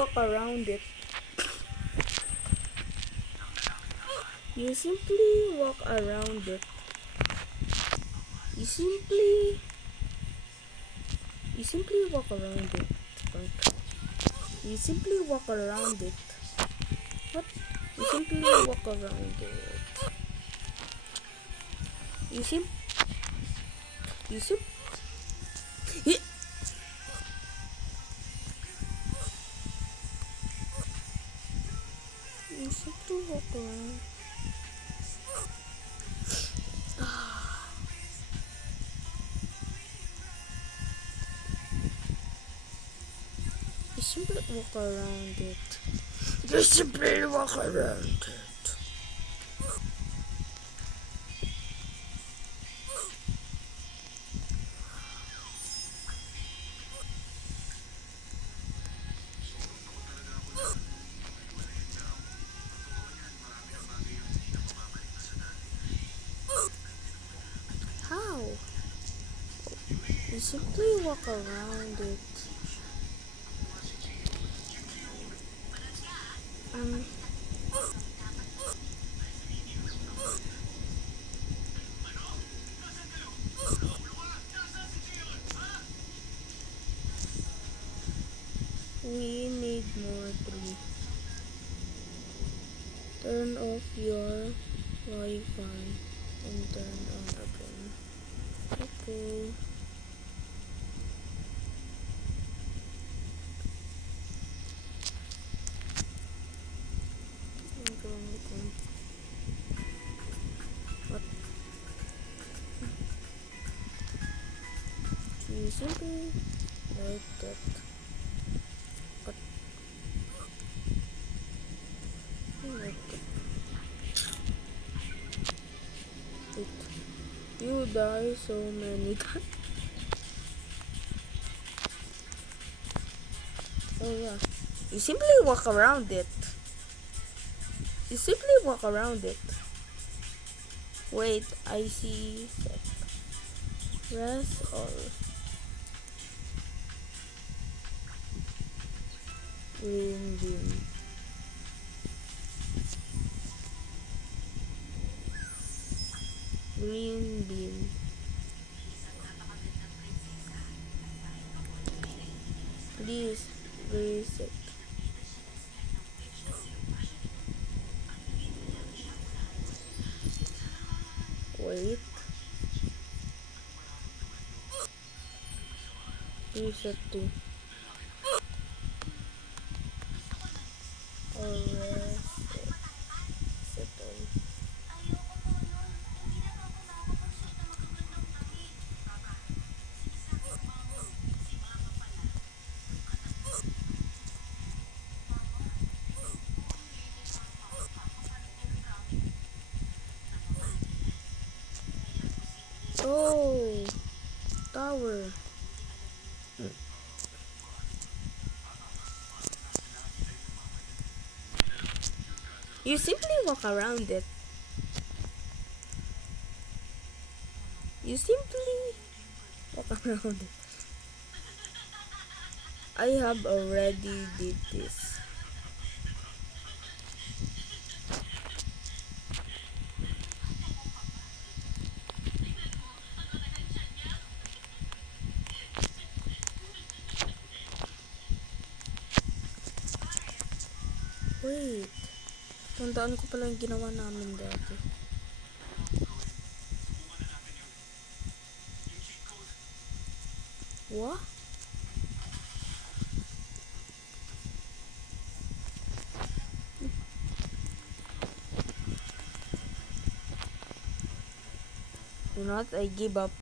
walk around it. You simply walk around it. You simply walk around it. You simply walk around it. What? You simply walk around it. You sim You sim You simply walk around. You simply walk around it. You simply walk around it. How? You simply walk around it. We need more tree. Turn off your Wi-Fi and turn on again. Okay. What? You simply like that. What? Like that. Wait. You die so many times. Oh yeah. You simply walk around it. You simply walk around it. Wait, I see. Rest all. Green bean. Green bean. Please reset. Wait. Reset to. Or reset. Settle. Oh, tower. You simply walk around it. You simply walk around it. I have already did this. Wait. Tandaan ko pala yung ginawa namin dati. What? Do not, I give up.